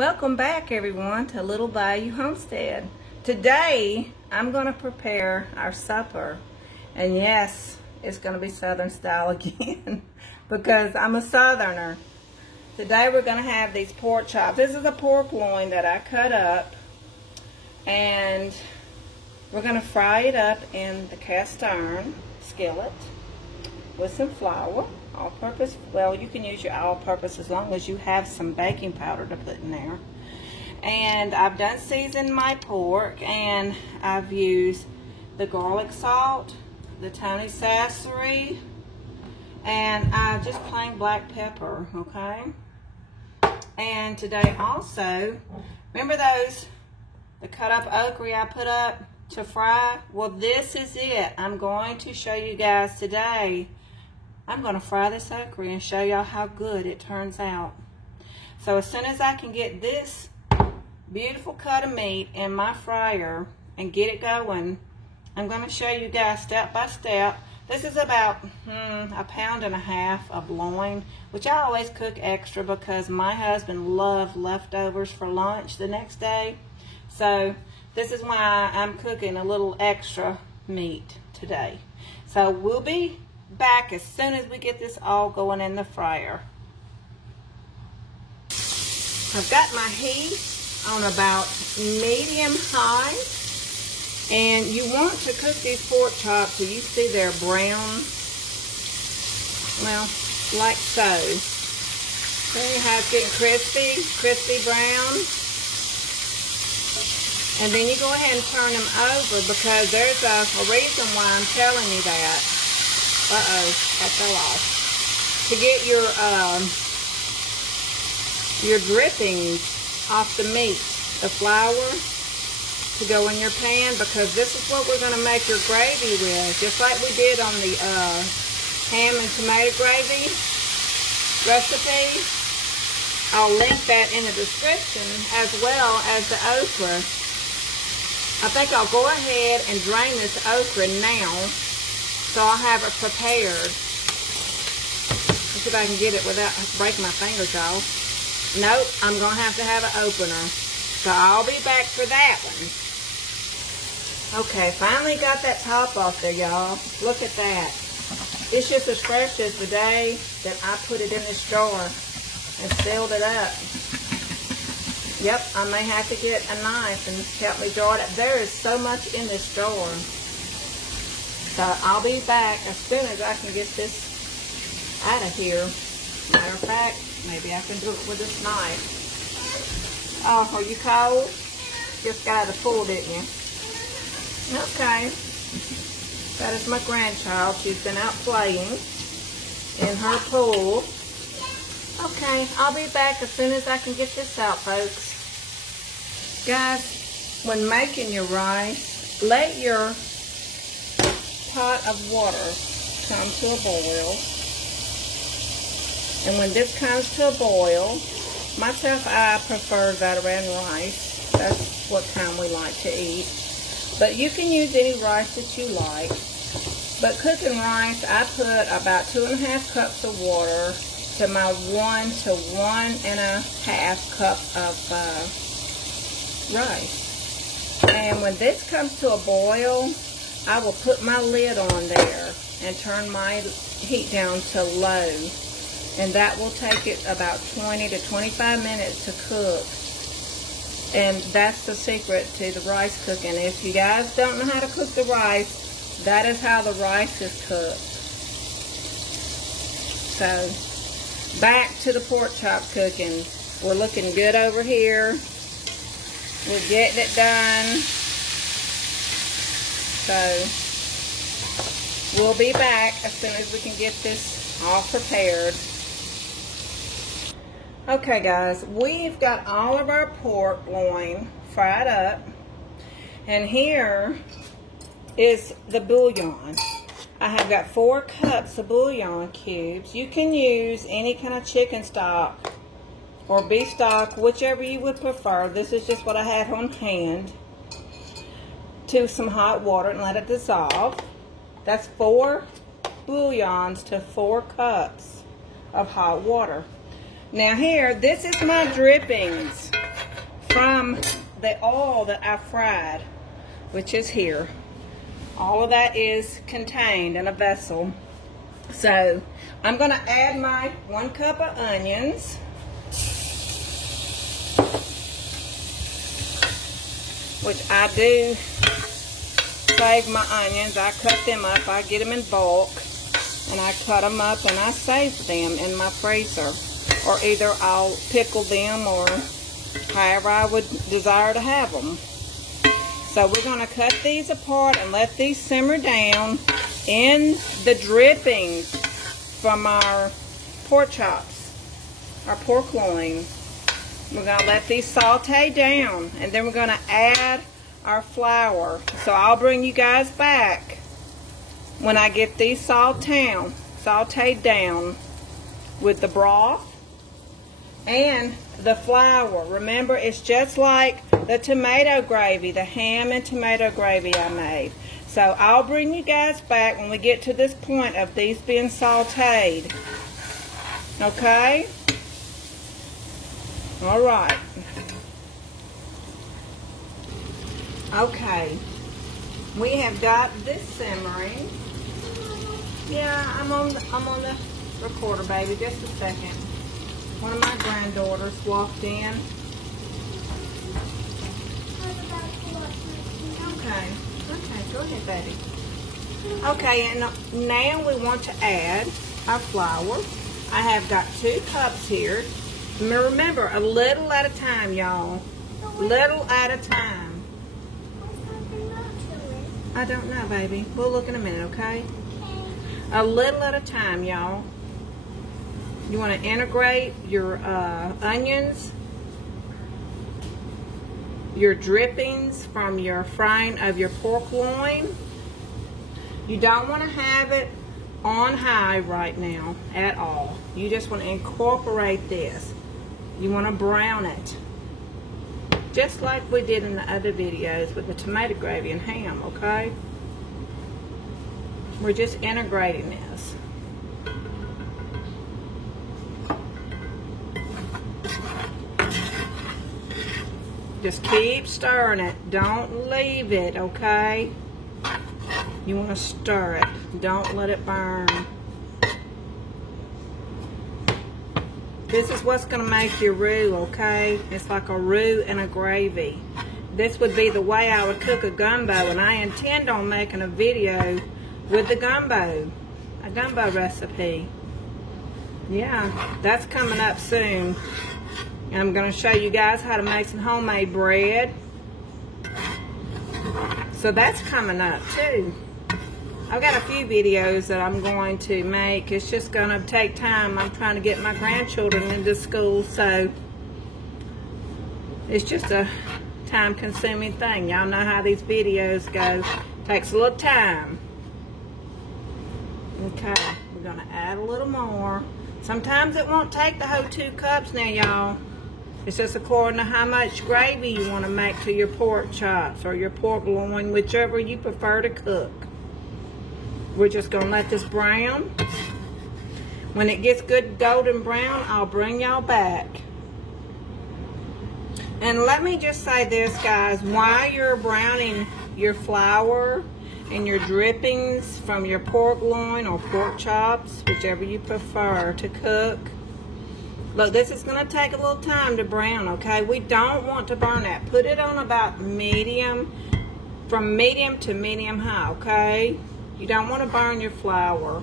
Welcome back, everyone, to Little Bayou Homestead. Today, I'm going to prepare our supper. And yes, it's going to be Southern style again because I'm a Southerner. Today, we're going to have these pork chops. This is a pork loin that I cut up. And we're going to fry it up in the cast iron skillet with some flour. All-purpose, well, you can use your all-purpose as long as you have some baking powder to put in there. And I've done season my pork, and I've used the garlic salt, the Tony Sassery, and just plain black pepper, okay? And today also, remember the cut up okra I put up to fry? Well, this is it. I'm going to show you guys today. I'm going to fry this okra and show y'all how good it turns out. So as soon as I can get this beautiful cut of meat in my fryer and get it going, I'm going to show you guys step by step. This is about 1.5 pounds of loin, which I always cook extra because my husband loves leftovers for lunch the next day. So this is why I'm cooking a little extra meat today. So we'll be back as soon as we get this all going in the fryer. I've got my heat on about medium high, and you want to cook these pork chops so you see they're brown, well, like so. There you have it, getting crispy brown. And then you go ahead and turn them over because there's a reason why I'm telling you that. That fell off. To get your drippings off the meat, the flour, to go in your pan, because this is what we're going to make your gravy with, just like we did on the ham and tomato gravy recipe. I'll link that in the description, as well as the okra. I think I'll go ahead and drain this okra now, so I'll have it prepared. Let's see if I can get it without breaking my fingers off. Nope, I'm going to have an opener. So I'll be back for that one. Okay, finally got that top off there, y'all. Look at that. It's just as fresh as the day that I put it in this jar and sealed it up. Yep, I may have to get a knife and help me jar it up. There is so much in this jar. So I'll be back as soon as I can get this out of here. Matter of fact, maybe I can do it with this knife. Oh, are you cold? Just got out of the pool, didn't you? Okay. That is my grandchild. She's been out playing in her pool. Okay, I'll be back as soon as I can get this out, folks. Guys, when making your rice, let your pot of water come to a boil, and when this comes to a boil, myself, I prefer veteran rice. That's what kind we like to eat, but you can use any rice that you like. But cooking rice, I put about 2.5 cups of water to my 1 to 1.5 cup of rice, and when this comes to a boil, I will put my lid on there and turn my heat down to low. And that will take it about 20 to 25 minutes to cook. And that's the secret to the rice cooking. If you guys don't know how to cook the rice, that is how the rice is cooked. So, back to the pork chop cooking. We're looking good over here. We're getting it done. So, we'll be back as soon as we can get this all prepared. Okay, guys, we've got all of our pork loin fried up. And here is the bouillon. I have got 4 cups of bouillon cubes. You can use any kind of chicken stock or beef stock, whichever you would prefer. This is just what I have on hand. To some hot water and let it dissolve. That's 4 bouillons to 4 cups of hot water. Now here, this is my drippings. from the oil that I fried, which is here. All of that is contained in a vessel. So I'm going to add my 1 cup of onions. Which I do save my onions. I cut them up. I get them in bulk. And I cut them up and I save them in my freezer. Or either I'll pickle them or however I would desire to have them. So we're going to cut these apart and let these simmer down in the drippings from our pork chops, our pork loin. We're going to let these saute down, and then we're going to add our flour. So I'll bring you guys back when I get these sauteed down with the broth and the flour. Remember, it's just like the tomato gravy, the ham and tomato gravy I made. So I'll bring you guys back when we get to this point of these being sauteed. Okay? All right. Okay. We have got this simmering. Yeah, I'm on the recorder, baby. Just a second. One of my granddaughters walked in. Okay. Okay, go ahead, baby. Okay, and now we want to add our flour. I have got 2 cups here. Remember, a little at a time, y'all. Little at a time. I don't know, baby. We'll look in a minute, okay? A little at a time, y'all. You want to integrate your onions, your drippings from your frying of your pork loin. You don't want to have it on high right now at all. You just want to incorporate this. You want to brown it. Just like we did in the other videos with the tomato gravy and ham, okay? We're just integrating this. Just keep stirring it. Don't leave it, okay? You want to stir it. Don't let it burn. This is what's going to make your roux, okay? It's like a roux and a gravy. This would be the way I would cook a gumbo, and I intend on making a video with the gumbo, a gumbo recipe. Yeah, that's coming up soon. And I'm going to show you guys how to make some homemade bread. So that's coming up too. I've got a few videos that I'm going to make. It's just going to take time. I'm trying to get my grandchildren into school, so it's just a time-consuming thing. Y'all know how these videos go. Takes a little time. Okay, we're going to add a little more. Sometimes it won't take the whole 2 cups now, y'all. It's just according to how much gravy you want to make to your pork chops or your pork loin, whichever you prefer to cook. We're just going to let this brown. When it gets good golden brown, I'll bring y'all back. And let me just say this, guys. While you're browning your flour and your drippings from your pork loin or pork chops, whichever you prefer to cook, look, this is going to take a little time to brown, okay? We don't want to burn that. Put it on about medium, from medium to medium high, okay? You don't want to burn your flour.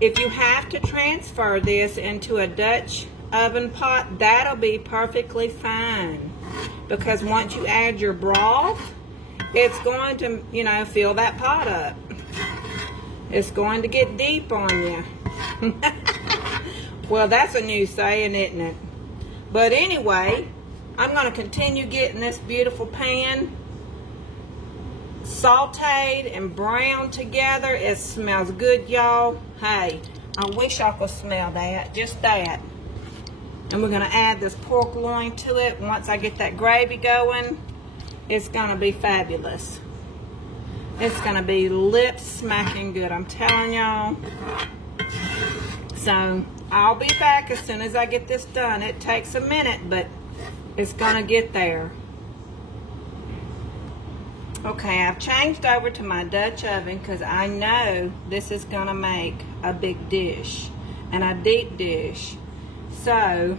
If you have to transfer this into a Dutch oven pot, that'll be perfectly fine. Because once you add your broth, it's going to, you know, fill that pot up. It's going to get deep on you. Well, that's a new saying, isn't it? But anyway, I'm going to continue getting this beautiful pan sauteed and browned together. It smells good, y'all. Hey, I wish I could smell that, just that. And we're going to add this pork loin to it. Once I get that gravy going, it's going to be fabulous. It's going to be lip smacking good, I'm telling y'all. So I'll be back as soon as I get this done. It takes a minute, but it's gonna get there. Okay, I've changed over to my Dutch oven because I know this is gonna make a big dish and a deep dish. So,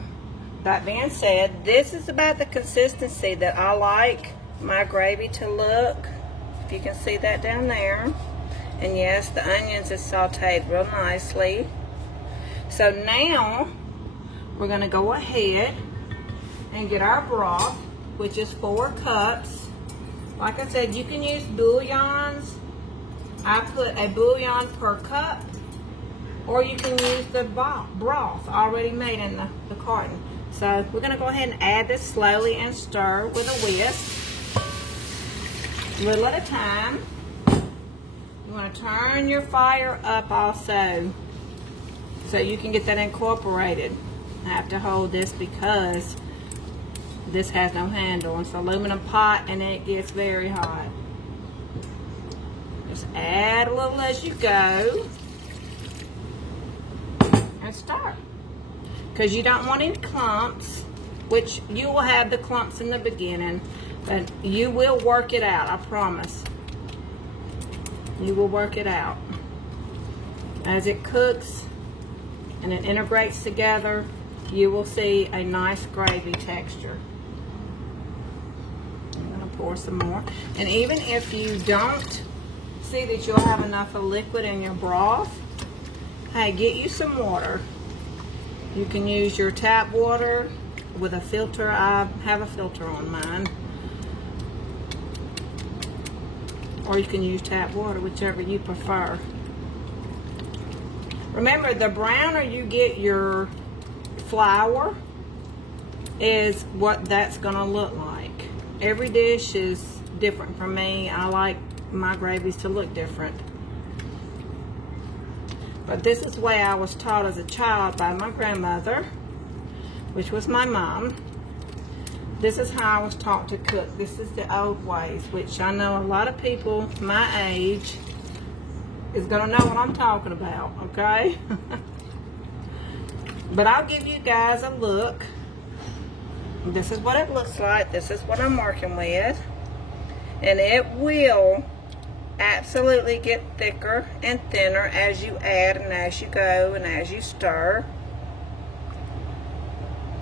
that being said, this is about the consistency that I like my gravy to look. If you can see that down there. And yes, the onions is sauteed real nicely. So now, we're gonna go ahead and get our broth, which is 4 cups. Like I said, you can use bouillons. I put a bouillon per cup, or you can use the broth already made in the carton. So we're gonna go ahead and add this slowly and stir with a whisk, little at a time. You wanna turn your fire up also, so you can get that incorporated. I have to hold this because this has no handle. It's an aluminum pot and it gets very hot. Just add a little as you go and stir. Because you don't want any clumps, which you will have the clumps in the beginning, but you will work it out, I promise. You will work it out. As it cooks and it integrates together, you will see a nice gravy texture. Pour some more. And even if you don't see that you'll have enough of liquid in your broth, hey, get you some water. You can use your tap water with a filter. I have a filter on mine. Or you can use tap water, whichever you prefer. Remember, the browner you get your flour is what that's gonna look like. Every dish is different for me. I like my gravies to look different. But this is the way I was taught as a child by my grandmother, which was my mom. This is how I was taught to cook. This is the old ways, which I know a lot of people my age is gonna know what I'm talking about, okay? But I'll give you guys a look. This is what it looks like. This is what I'm working with. And it will absolutely get thicker and thinner as you add and as you go and as you stir.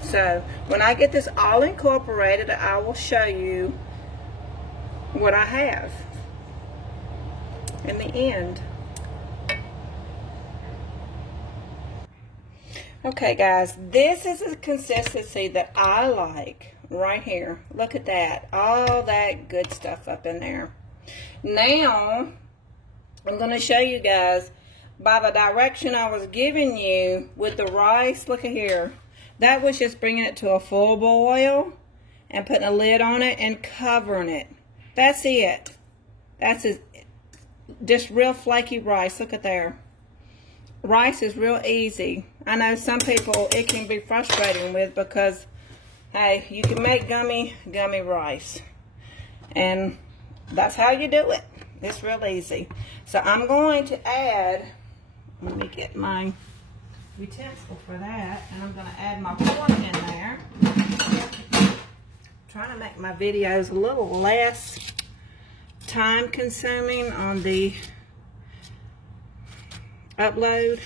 So when I get this all incorporated, I will show you what I have in the end. Okay guys, this is the consistency that I like right here. Look at that, all that good stuff up in there. Now, I'm going to show you guys by the direction I was giving you with the rice. Look at here. That was just bringing it to a full boil and putting a lid on it and covering it. That's it. That's just real flaky rice. Look at there. Rice is real easy. I know some people it can be frustrating with because, hey, you can make gummy rice. And that's how you do it. It's real easy. So I'm going to add, let me get my utensil for that, and I'm going to add my pork in there. I'm trying to make my videos a little less time consuming on the upload.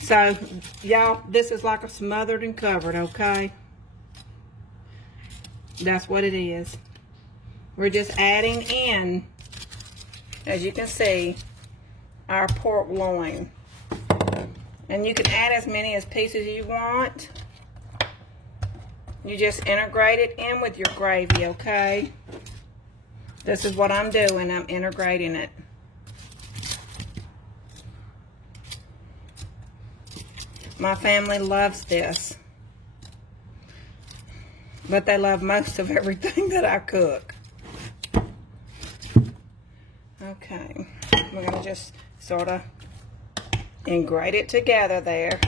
So y'all, this is like a smothered and covered, okay? That's what it is. We're just adding in, as you can see, our pork loin. And you can add as many as pieces you want. You just integrate it in with your gravy, okay? This is what I'm doing. I'm integrating it. My family loves this. But they love most of everything that I cook. Okay. We're going to just sort of ingrate it together there.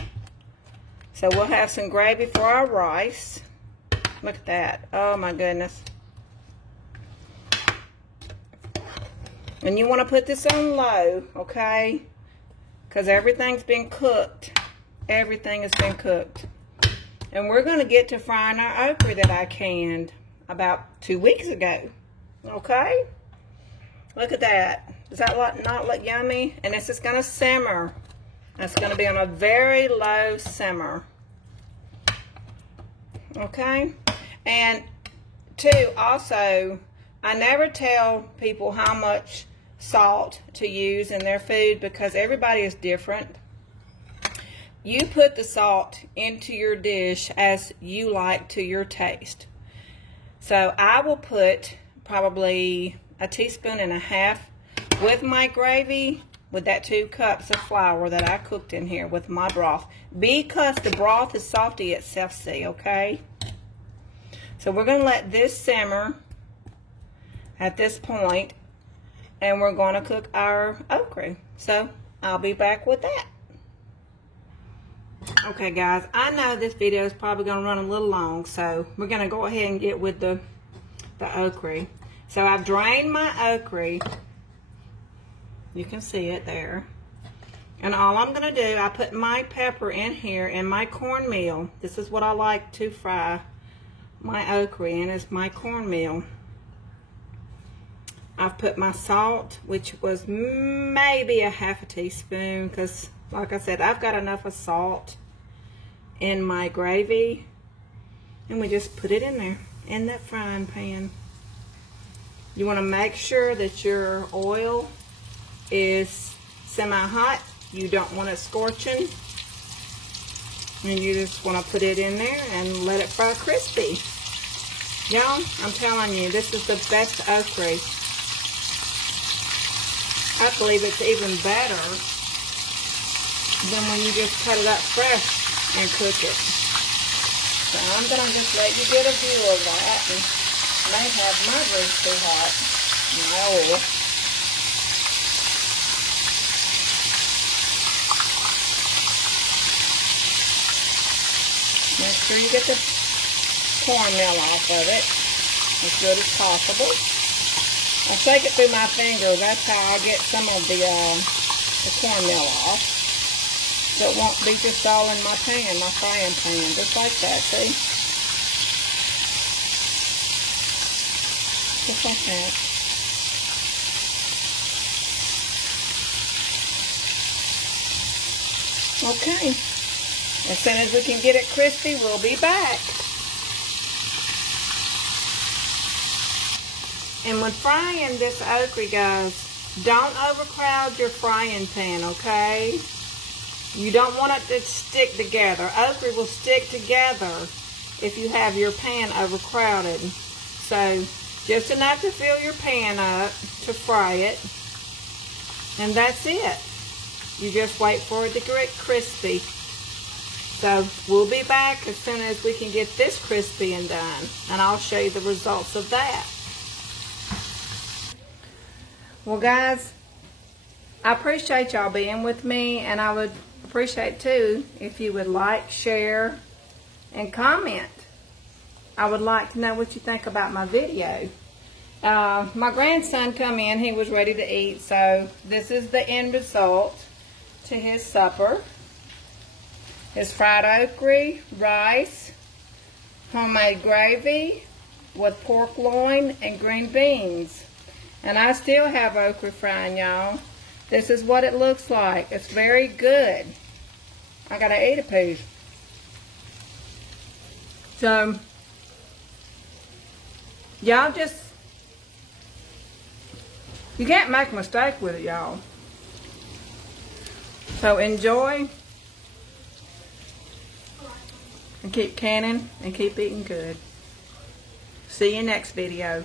So we'll have some gravy for our rice. Look at that. Oh my goodness. And you want to put this on low, okay? Because everything's been cooked. Everything has been cooked. And we're going to get to frying our okra that I canned about 2 weeks ago. Okay? Look at that. Does that not look yummy? And this is going to simmer. It's going to be on a very low simmer. Okay? And two, also, I never tell people how much salt to use in their food because everybody is different. You put the salt into your dish as you like to your taste. So I will put probably 1.5 teaspoons with my gravy, with that 2 cups of flour that I cooked in here with my broth, because the broth is salty itself, see, okay? So we're going to let this simmer at this point, and we're going to cook our okra. So I'll be back with that. Okay guys, I know this video is probably going to run a little long, so we're going to go ahead and get with the okra. So I've drained my okra. You can see it there. And all I'm going to do, I put my pepper in here and my cornmeal. This is what I like to fry my okra in, is my cornmeal. I've put my salt, which was maybe 1/2 teaspoon, because like I said, I've got enough of salt in my gravy. And we just put it in there, in that frying pan. You want to make sure that your oil is semi-hot. You don't want it scorching. And you just want to put it in there and let it fry crispy. Y'all, I'm telling you, this is the best okra. I believe it's even better than when you just cut it up fresh and cook it. So I'm going to just let you get a view of that. And may have my grease too hot. My oil. Make sure you get the cornmeal off of it as good as possible. I shake it through my finger. That's how I get some of the cornmeal off. So it won't be just all in my pan, my frying pan, just like that, see? Just like that. Okay. As soon as we can get it crispy, we'll be back. And when frying this okra, guys, don't overcrowd your frying pan, okay? You don't want it to stick together. Okra will stick together if you have your pan overcrowded. So, just enough to fill your pan up to fry it. And that's it. You just wait for it to get crispy. So, we'll be back as soon as we can get this crispy and done. And I'll show you the results of that. Well, guys, I appreciate y'all being with me, and I would appreciate too if you would like, share, and comment. I would like to know what you think about my video. My grandson come in, he was ready to eat, so this is the end result to his supper. His fried okra, rice, homemade gravy with pork loin and green beans. And I still have okra frying, y'all. This is what it looks like. It's very good. I gotta eat a piece. So, y'all just, you can't make a mistake with it, y'all. So enjoy. And keep canning and keep eating good. See you next video.